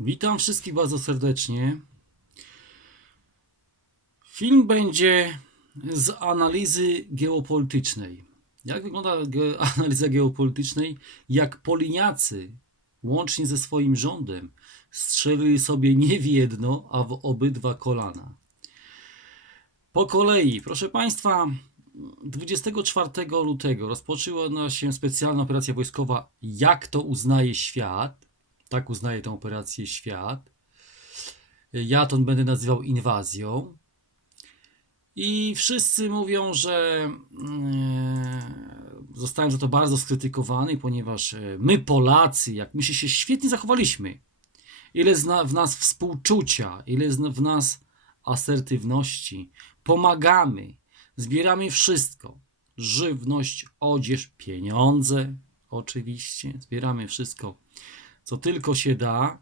Witam wszystkich bardzo serdecznie. Film będzie z analizy geopolitycznej. Jak wygląda ge- analiza geopolitycznej? Jak Poliniacy, łącznie ze swoim rządem, strzelili sobie nie w jedno, a w obydwa kolana. Po kolei, proszę Państwa, 24 lutego rozpoczęła się specjalna operacja wojskowa Jak to uznaje świat. Tak uznaje tę operację świat. Ja to będę nazywał inwazją. I wszyscy mówią, że e, zostałem za to bardzo skrytykowany, ponieważ e, my Polacy, jak my się, świetnie zachowaliśmy, ile w nas współczucia, ile w nas asertywności, pomagamy, zbieramy wszystko, żywność, odzież, pieniądze, oczywiście, zbieramy wszystko, co tylko się da,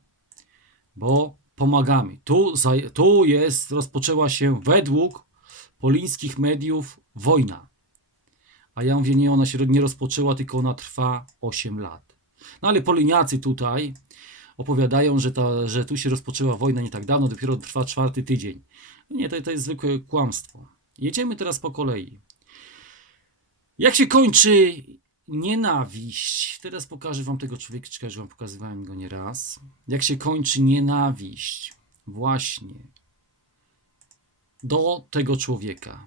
bo pomagamy. Tu, tu jest, rozpoczęła się według polińskich mediów wojna. A ja mówię, nie, ona się nie rozpoczęła, tylko ona trwa 8 lat. No ale Poliniacy tutaj opowiadają, że, ta, że tu się rozpoczęła wojna nie tak dawno, dopiero trwa czwarty tydzień. Nie, to, to jest zwykłe kłamstwo. Jedziemy teraz po kolei. Jak się kończy nienawiść? Teraz pokażę wam tego człowieczka, że wam pokazywałem go nieraz. Jak się kończy nienawiść? Właśnie do tego człowieka.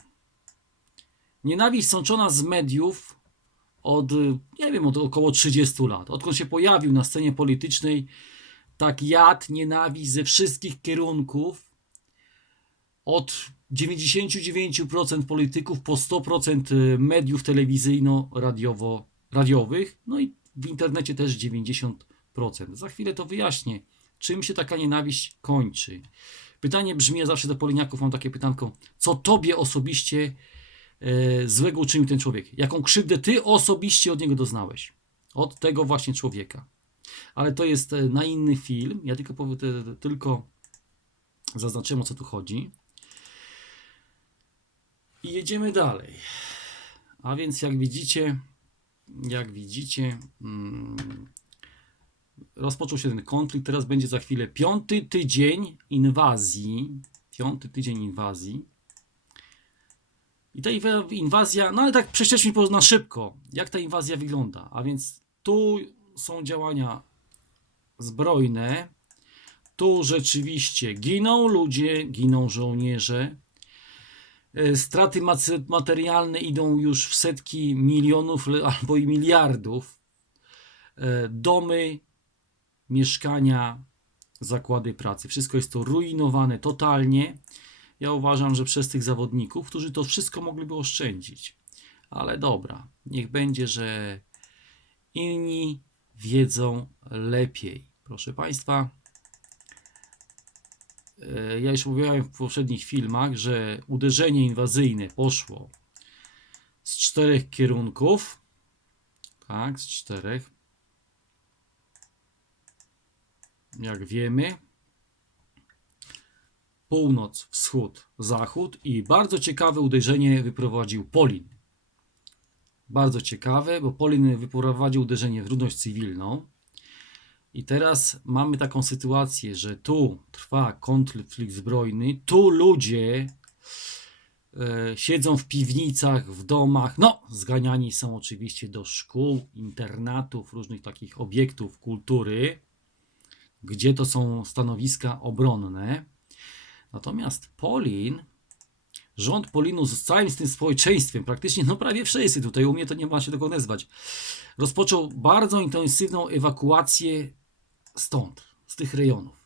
Nienawiść sączona z mediów od, nie wiem, od około 30 lat. Odkąd się pojawił na scenie politycznej, tak jad, nienawiść ze wszystkich kierunków, od 99% polityków po 100% mediów telewizyjno-radiowo-radiowych, no i w internecie też 90%. Za chwilę to wyjaśnię, czym się taka nienawiść kończy. Pytanie brzmi, ja zawsze do Poliniaków mam takie pytanko, co tobie osobiście e, złego uczynił ten człowiek? Jaką krzywdę ty osobiście od niego doznałeś? Od tego właśnie człowieka. Ale to jest e, na inny film. Ja tylko, powie- te- te- tylko zaznaczyłem o co tu chodzi. I jedziemy dalej. A więc jak widzicie, jak widzicie, mm, rozpoczął się ten konflikt. Teraz będzie za chwilę piąty tydzień inwazji. Piąty tydzień inwazji. I ta inwa- inwazja, no ale tak prześledźmy na szybko, jak ta inwazja wygląda. A więc tu są działania zbrojne. Tu rzeczywiście giną ludzie, giną żołnierze. E, Straty materialne idą już w setki milionów albo i miliardów. E, Domy, mieszkania, zakłady pracy. Wszystko jest to ruinowane totalnie. Ja uważam, że przez tych zawodników, którzy to wszystko mogliby oszczędzić. Ale dobra, niech będzie, że inni wiedzą lepiej. Proszę Państwa, ja już mówiłem w poprzednich filmach, że uderzenie inwazyjne poszło z czterech kierunków. Tak, z czterech. jak wiemy, północ, wschód, zachód i bardzo ciekawe uderzenie wyprowadził Polin. Bardzo ciekawe, bo Polin wyprowadził uderzenie w ludność cywilną. I teraz mamy taką sytuację, że tu trwa konflikt zbrojny, tu ludzie e, siedzą w piwnicach, w domach, no, zganiani są oczywiście do szkół, internatów, różnych takich obiektów kultury gdzie to są stanowiska obronne. Natomiast Polin, rząd Polinu z całym tym społeczeństwem, praktycznie no prawie wszyscy tutaj, u mnie to nie ma się tego odezwać, rozpoczął bardzo intensywną ewakuację stąd, z tych rejonów.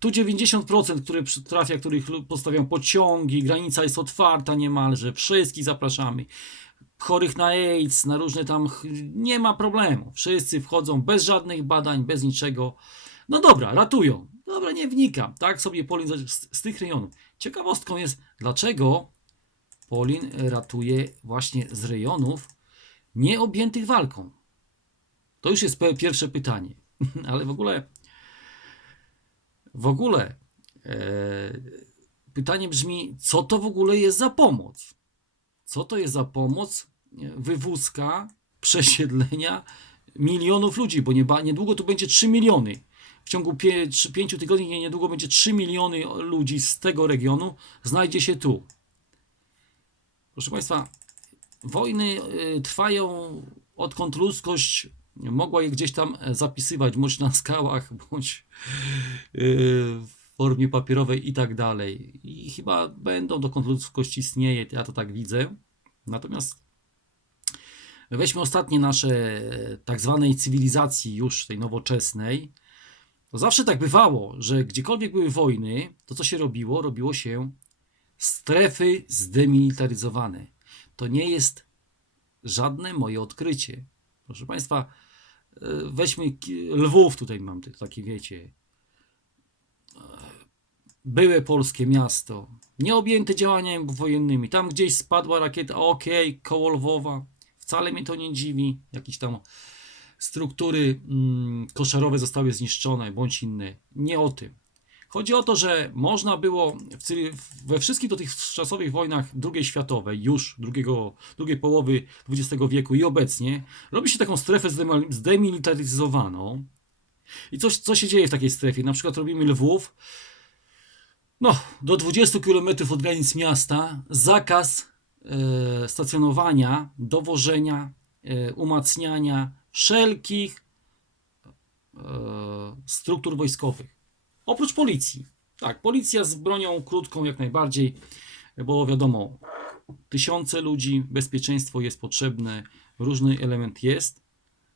Tu 90%, które trafia, których postawią pociągi, granica jest otwarta niemalże, wszystkich zapraszamy. Chorych na AIDS, na różne tam, nie ma problemu. Wszyscy wchodzą bez żadnych badań, bez niczego. No dobra, ratują. Dobra, nie wnikam. Tak sobie Polin z, z tych rejonów. Ciekawostką jest, dlaczego Polin ratuje właśnie z rejonów nieobjętych walką. To już jest pierwsze pytanie. Ale w ogóle w ogóle e, pytanie brzmi, co to w ogóle jest za pomoc? Co to jest za pomoc? Nie, Wywózka, przesiedlenia milionów ludzi, bo nieba, niedługo tu będzie 3 miliony. w ciągu 5 tygodni, nie- niedługo będzie 3 miliony ludzi z tego regionu, znajdzie się tu. Proszę Państwa, wojny y, trwają odkąd ludzkość mogła je gdzieś tam e, zapisywać, bądź na skałach, bądź y, w formie papierowej i tak dalej. I chyba będą dokąd ludzkość istnieje, ja to tak widzę. Natomiast weźmy ostatnie nasze e, tak zwanej cywilizacji już tej nowoczesnej. To zawsze tak bywało, że gdziekolwiek były wojny, to co się robiło? Robiło się strefy zdemilitaryzowane. To nie jest żadne moje odkrycie. Proszę Państwa, e, weźmy Lwów, tutaj mam ty- taki, wiecie, byłe polskie miasto, nieobjęte działaniami wojennymi. Tam gdzieś spadła rakieta, okej, koło Lwowa, wcale mnie to nie dziwi. Jakieś tam struktury mm, koszarowe zostały zniszczone, bądź inne. Nie o tym. Chodzi o to, że można było we wszystkich dotychczasowych wojnach II światowej, już drugiego, drugiej połowy XX wieku i obecnie, robi się taką strefę zdemilitaryzowaną. I coś, co się dzieje w takiej strefie? Na przykład robimy Lwów, no, do 20 km od granic miasta, zakaz e, stacjonowania, dowożenia, e, umacniania wszelkich e, struktur wojskowych. Oprócz policji. Tak, policja z bronią krótką jak najbardziej, bo wiadomo, tysiące ludzi, bezpieczeństwo jest potrzebne, różny element jest,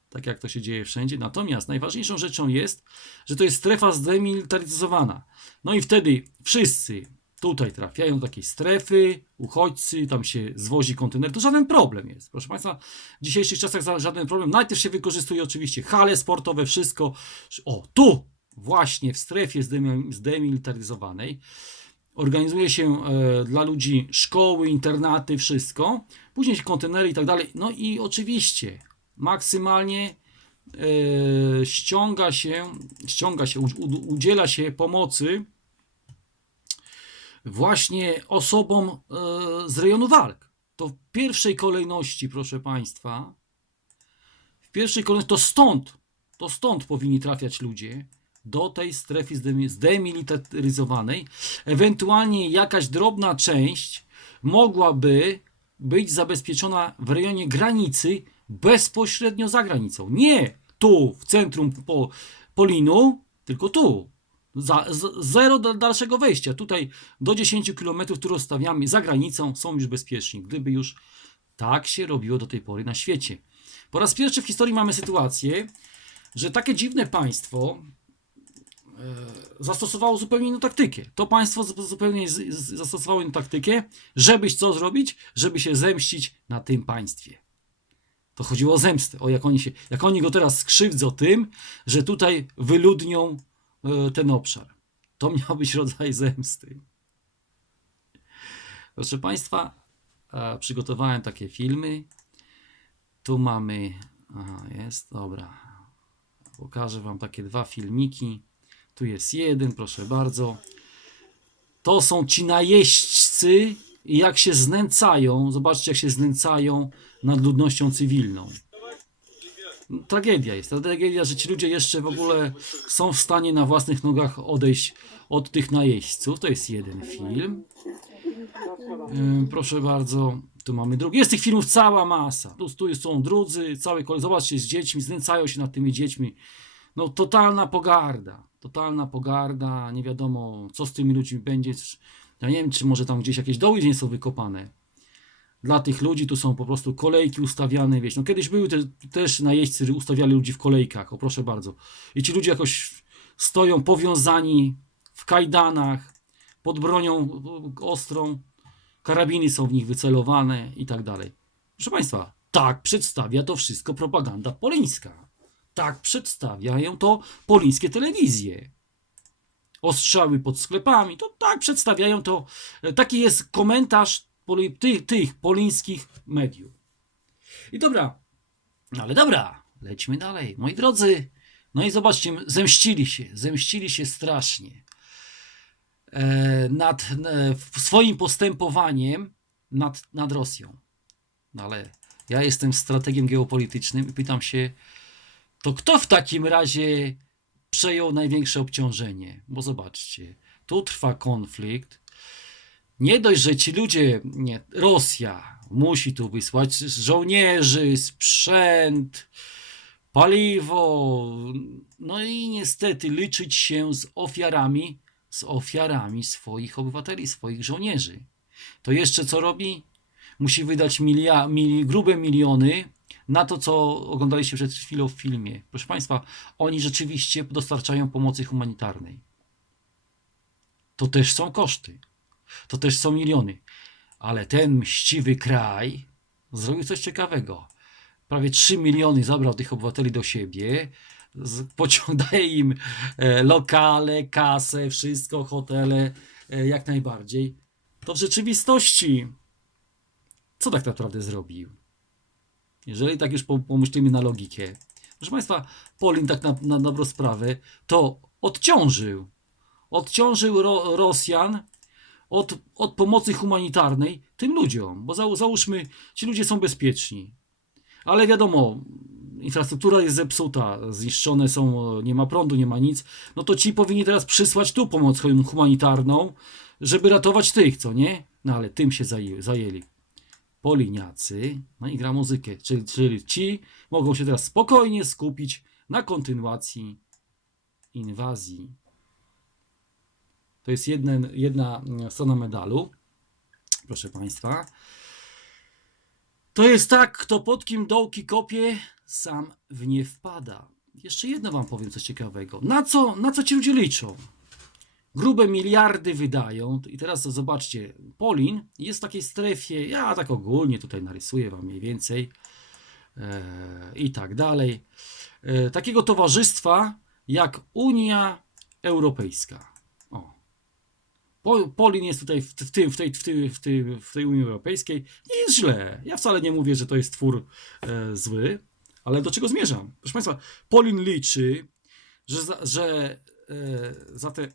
tak jak to się dzieje wszędzie. Natomiast najważniejszą rzeczą jest, że to jest strefa zdemilitaryzowana. No i wtedy wszyscy tutaj trafiają do takiej strefy, uchodźcy, tam się zwozi kontener, to żaden problem jest. Proszę Państwa, w dzisiejszych czasach za- żaden problem. Najpierw się wykorzystuje oczywiście hale sportowe, wszystko. O, tu właśnie w strefie zdemi- zdemilitaryzowanej organizuje się e, dla ludzi szkoły, internaty, wszystko. Później kontenery i tak dalej. No i oczywiście maksymalnie e, ściąga się, ściąga się, udziela się pomocy właśnie osobom e, z rejonu walk. To w pierwszej kolejności, proszę Państwa, w pierwszej kolejności to stąd, to stąd powinni trafiać ludzie do tej strefy zdemi- zdemilitaryzowanej. Ewentualnie jakaś drobna część mogłaby być zabezpieczona w rejonie granicy bezpośrednio za granicą. Nie tu, w centrum po, Polinu, tylko tu. Za, z, zero do dalszego wejścia. Tutaj do 10 km, które rozstawiamy za granicą, są już bezpieczni. Gdyby już tak się robiło do tej pory na świecie. Po raz pierwszy w historii mamy sytuację, że takie dziwne państwo zastosowało zupełnie inną taktykę. To państwo zupełnie zastosowało inną taktykę, żebyś co zrobić? Żeby się zemścić na tym państwie. To chodziło o zemstę. O jak oni, się, jak oni go teraz skrzywdzą tym, że tutaj wyludnią e, ten obszar. To miał być rodzaj zemsty. Proszę Państwa, e, przygotowałem takie filmy. Tu mamy. Aha, jest, dobra. Pokażę Wam takie dwa filmiki. Tu jest jeden, proszę bardzo. To są ci najeźdźcy i jak się znęcają. Zobaczcie, jak się znęcają nad ludnością cywilną. Tragedia jest. Tragedia, że ci ludzie jeszcze w ogóle są w stanie na własnych nogach odejść od tych najeźdźców. To jest jeden film. Proszę bardzo, tu mamy drugi. Jest tych filmów cała masa. Tu, tu są drudzy, cały kolej. Zobaczcie, z dziećmi, znęcają się nad tymi dziećmi. No, totalna pogarda. Totalna pogarda. Nie wiadomo, co z tymi ludźmi będzie. Ja nie wiem, czy może tam gdzieś jakieś doły nie są wykopane. Dla tych ludzi tu są po prostu kolejki ustawiane, wiesz. No kiedyś były te, też najeźdźcy, ustawiali ludzi w kolejkach, o proszę bardzo. I ci ludzie jakoś stoją powiązani w kajdanach, pod bronią ostrą, karabiny są w nich wycelowane i tak dalej. Proszę Państwa, tak przedstawia to wszystko propaganda polińska. Tak przedstawiają to polińskie telewizje. Ostrzały pod sklepami, to tak przedstawiają to. e, Taki jest komentarz tych, tych polińskich mediów. I dobra, ale dobra, lećmy dalej. Moi drodzy, no i zobaczcie, zemścili się, zemścili się strasznie e, nad e, swoim postępowaniem nad, nad Rosją. No ale ja jestem strategiem geopolitycznym i pytam się, to kto w takim razie przejął największe obciążenie. Bo zobaczcie, tu trwa konflikt. Nie dość, że ci ludzie, nie, Rosja musi tu wysłać żołnierzy, sprzęt, paliwo, no i niestety liczyć się z ofiarami, z ofiarami swoich obywateli, swoich żołnierzy. To jeszcze co robi? Musi wydać milia, mili, grube miliony na to, co oglądaliście przed chwilą w filmie. Proszę Państwa, oni rzeczywiście dostarczają pomocy humanitarnej. To też są koszty. To też są miliony. Ale ten mściwy kraj zrobił coś ciekawego. Prawie 3 miliony zabrał tych obywateli do siebie, pociągaje im e, lokale, kasę, wszystko, hotele, e, jak najbardziej. To w rzeczywistości co tak naprawdę zrobił? Jeżeli tak już po- pomyślimy na logikę. Proszę Państwa, Polin tak na, na dobrą sprawę to odciążył. Odciążył ro, Rosjan od, od pomocy humanitarnej tym ludziom. Bo za, załóżmy, ci ludzie są bezpieczni. Ale wiadomo, infrastruktura jest zepsuta, zniszczone są, nie ma prądu, nie ma nic. No to ci powinni teraz przysłać tu pomoc hum- humanitarną, żeby ratować tych, co nie? No ale tym się zaję- zajęli. Poliniacy, no i gra muzykę, czyli, czyli ci mogą się teraz spokojnie skupić na kontynuacji inwazji. To jest jedna mm, strona medalu, proszę Państwa. To jest tak, kto pod kim dołki kopie, sam w nie wpada. Jeszcze jedno Wam powiem coś ciekawego. Na co, na co ci ludzie liczą? Grube miliardy wydają. I teraz zobaczcie, Polin jest w takiej strefie, ja tak ogólnie tutaj narysuję wam mniej więcej e, i tak dalej. E, takiego towarzystwa jak Unia Europejska. O. Po, Polin jest tutaj w, w, tym, w, tej, w, tej, w, tej, w tej Unii Europejskiej. Nie jest źle. Ja wcale nie mówię, że to jest twór e, zły, ale do czego zmierzam? Proszę Państwa, Polin liczy, że że, e, za te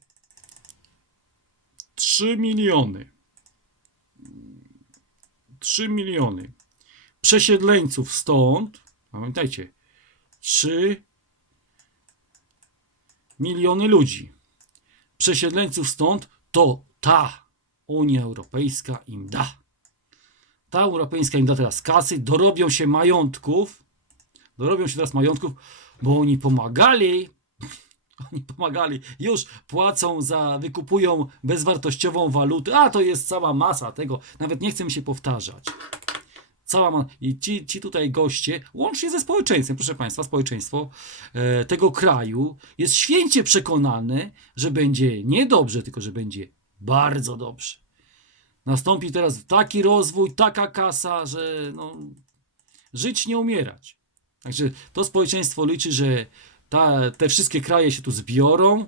3 miliony. 3 miliony przesiedleńców stąd. Pamiętajcie, 3 miliony ludzi. Przesiedleńców stąd to ta Unia Europejska im da. Ta Europejska im da teraz kasy, dorobią się majątków. Dorobią się teraz majątków, bo oni pomagali oni pomagali, już płacą za, wykupują bezwartościową walutę, a to jest cała masa tego, nawet nie chcę mi się powtarzać. Cała ma... I ci, ci tutaj goście, łącznie ze społeczeństwem, proszę Państwa, społeczeństwo e, tego kraju jest święcie przekonane, że będzie nie dobrze, tylko że będzie bardzo dobrze. Nastąpi teraz taki rozwój, taka kasa, że no, żyć nie umierać. Także to społeczeństwo liczy, że ta, te wszystkie kraje się tu zbiorą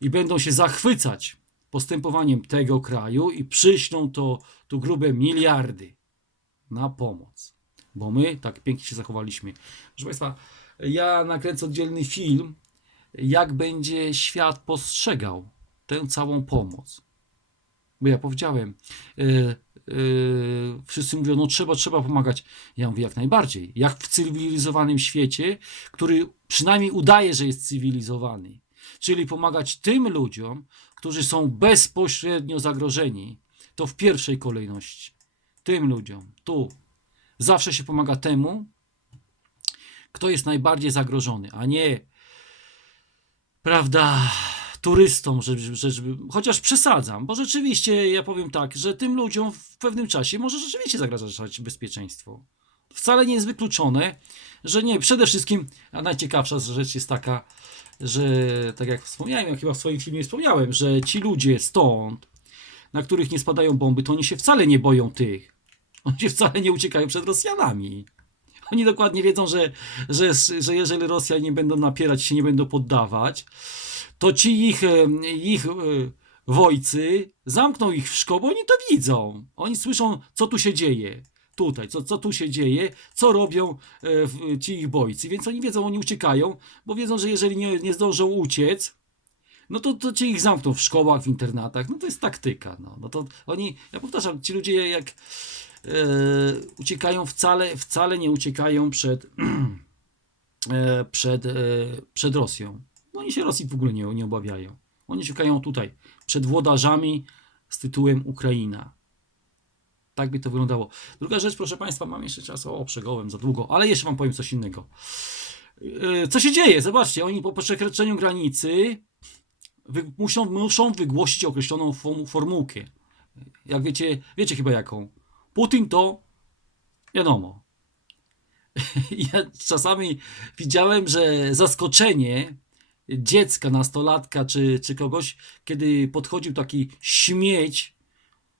i będą się zachwycać postępowaniem tego kraju i przyślą to tu grube miliardy na pomoc. Bo my tak pięknie się zachowaliśmy. Proszę Państwa, ja nakręcę oddzielny film, jak będzie świat postrzegał tę całą pomoc. Bo ja powiedziałem, yy, yy, wszyscy mówią, no trzeba, trzeba pomagać. Ja mówię, jak najbardziej. Jak w cywilizowanym świecie, który przynajmniej udaje, że jest cywilizowany. Czyli pomagać tym ludziom, którzy są bezpośrednio zagrożeni. To w pierwszej kolejności. Tym ludziom, tu. Zawsze się pomaga temu, kto jest najbardziej zagrożony, a nie prawda, turystom, żeby, żeby, chociaż przesadzam, bo rzeczywiście ja powiem tak, że tym ludziom w pewnym czasie może rzeczywiście zagrażać bezpieczeństwo. Wcale nie jest wykluczone, że nie, przede wszystkim, a najciekawsza rzecz jest taka, że tak jak wspomniałem, jak chyba w swoim filmie wspomniałem, że ci ludzie stąd, na których nie spadają bomby, to oni się wcale nie boją tych. Oni się wcale nie uciekają przed Rosjanami. Oni dokładnie wiedzą, że, że, że jeżeli Rosjanie będą napierać, się nie będą poddawać, to ci ich, em, ich e, wojcy zamkną ich w szkole, bo oni to widzą. Oni słyszą, co tu się dzieje. Tutaj, co, co tu się dzieje, co robią e, ci ich bojcy. Więc oni wiedzą, oni uciekają, bo wiedzą, że jeżeli nie, nie zdążą uciec, no to, to ci ich zamkną w szkołach, w internatach. No to jest taktyka. No, no to oni, ja powtarzam, ci ludzie jak e, uciekają, wcale, wcale nie uciekają przed, e, przed, e, przed Rosją. No oni się Rosji w ogóle nie, nie obawiają. Oni szukają tutaj, przed włodarzami z tytułem Ukraina. Tak by to wyglądało. Druga rzecz, proszę Państwa, mam jeszcze czas, o, przegołem za długo, ale jeszcze Wam powiem coś innego. Yy, Co się dzieje? Zobaczcie, oni po przekroczeniu granicy wy, muszą, muszą wygłosić określoną form, formułkę. Jak wiecie, wiecie chyba jaką. Putin to wiadomo. Ja czasami widziałem, że zaskoczenie dziecka, nastolatka czy, czy kogoś, kiedy podchodził taki śmieć,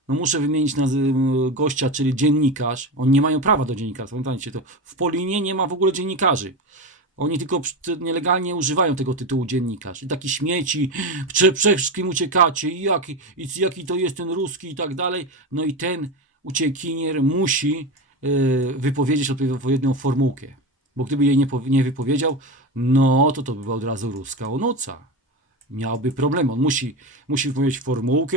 no muszę wymienić gościa, czyli dziennikarz. Oni nie mają prawa do dziennikarstwa. Pamiętajcie to. W Polinie nie ma w ogóle dziennikarzy. Oni tylko nielegalnie używają tego tytułu dziennikarz. I taki śmieci, prze, przed kim uciekacie, i jaki, i jaki to jest ten ruski i tak dalej. No i ten uciekinier musi y, wypowiedzieć odpowiednią formułkę. Bo gdyby jej nie, nie wypowiedział, no to to by była od razu ruska onuca. Miałby problem. On musi, musi wypowiedzieć formułkę,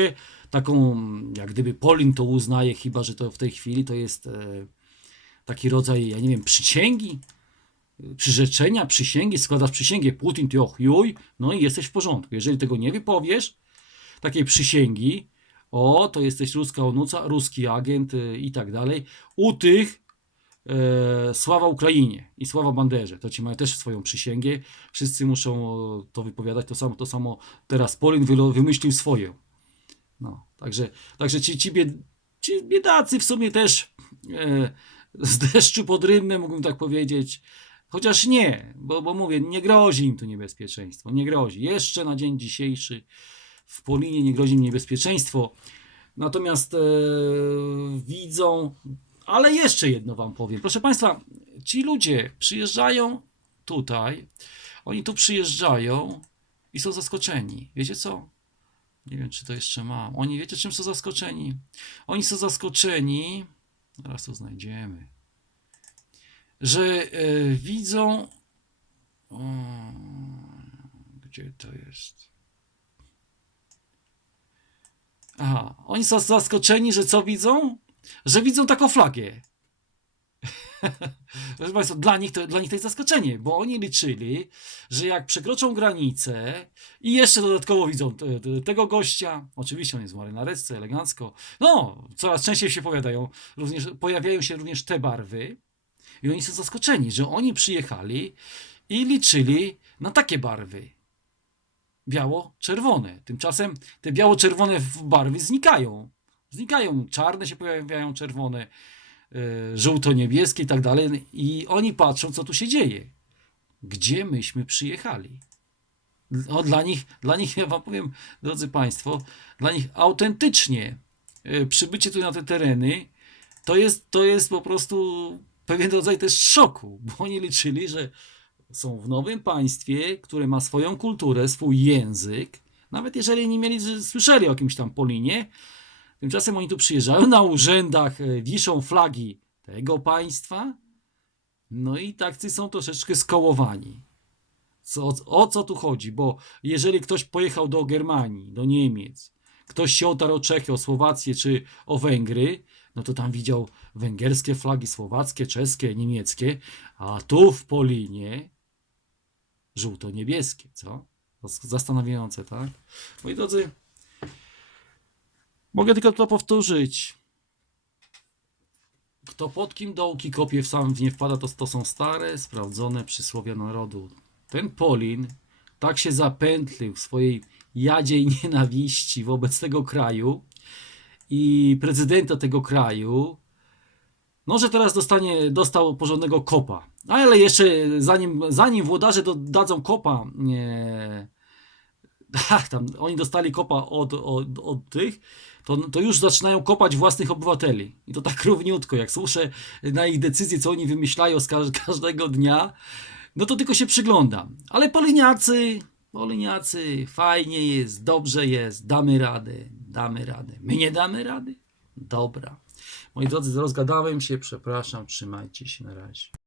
taką jak gdyby Polin to uznaje, chyba że to w tej chwili to jest e, taki rodzaj, ja nie wiem, przysięgi, przyrzeczenia, przysięgi, składasz przysięgę Putin, ty och, juj, no i jesteś w porządku. Jeżeli tego nie wypowiesz, takiej przysięgi, o, to jesteś ruska onuca, ruski agent e, i tak dalej, u tych sława Ukrainie i sława Banderze, to ci mają też swoją przysięgę, wszyscy muszą e, to wypowiadać, to samo, to samo teraz Polin wymyślił swoje. No, także, także ci, ci, bied, ci biedacy w sumie też e, z deszczu pod rynnem, mógłbym tak powiedzieć. Chociaż nie, bo, bo mówię, nie grozi im tu niebezpieczeństwo. Nie grozi. Jeszcze na dzień dzisiejszy w Polinie nie grozi im niebezpieczeństwo. Natomiast e, widzą, ale jeszcze jedno Wam powiem. Proszę Państwa, ci ludzie przyjeżdżają tutaj, oni tu przyjeżdżają i są zaskoczeni. Wiecie co? Nie wiem, czy to jeszcze mam. Oni wiecie, czym są zaskoczeni? Oni są zaskoczeni. Zaraz to znajdziemy. Że e, widzą. O, gdzie to jest? Aha, oni są zaskoczeni, że co widzą? Że widzą taką flagę. Proszę Państwa, dla nich, to, dla nich to jest zaskoczenie, bo oni liczyli, że jak przekroczą granicę i jeszcze dodatkowo widzą te, te, tego gościa, oczywiście on jest w marynareczce, elegancko, no, coraz częściej się pojawiają, również, pojawiają się również te barwy i oni są zaskoczeni, że oni przyjechali i liczyli na takie barwy. Biało-czerwone. Tymczasem te biało-czerwone barwy znikają. Znikają. Czarne się pojawiają, czerwone, y, żółto-niebieskie i tak dalej. I oni patrzą, co tu się dzieje. Gdzie myśmy przyjechali? Dla, nich, dla nich, ja wam powiem, drodzy Państwo, dla nich autentycznie y, przybycie tu na te tereny to jest, to jest po prostu pewien rodzaj też szoku, bo oni liczyli, że są w nowym państwie, które ma swoją kulturę, swój język, nawet jeżeli nie mieli, że słyszeli o jakimś tam Polinie, tymczasem oni tu przyjeżdżają na urzędach, e, wiszą flagi tego państwa, no i takcy są troszeczkę skołowani. Co, o co tu chodzi? Bo jeżeli ktoś pojechał do Germanii, do Niemiec, ktoś się otarł o Czechy, o Słowację czy o Węgry, no to tam widział węgierskie flagi, słowackie, czeskie, niemieckie, a tu w Polinie żółto-niebieskie, co? Zas- Zastanawiające, tak? Moi drodzy, mogę tylko to powtórzyć. Kto pod kim dołki kopie, w sam w nie wpada, to, to są stare, sprawdzone przysłowia narodu. Ten Polin tak się zapętlił w swojej jadzie i nienawiści wobec tego kraju i prezydenta tego kraju, no, że teraz dostanie, dostał porządnego kopa. Ale jeszcze zanim, zanim włodarze dadzą kopa, nie, tam, oni dostali kopa od, od, od tych, to, to już zaczynają kopać własnych obywateli. I to tak równiutko, jak słyszę na ich decyzje, co oni wymyślają z każ- każdego dnia, no to tylko się przyglądam. Ale poliniacy, poliniacy, fajnie jest, dobrze jest, damy radę, damy radę. My nie damy rady? Dobra. Moi drodzy, rozgadałem się, przepraszam, trzymajcie się na razie.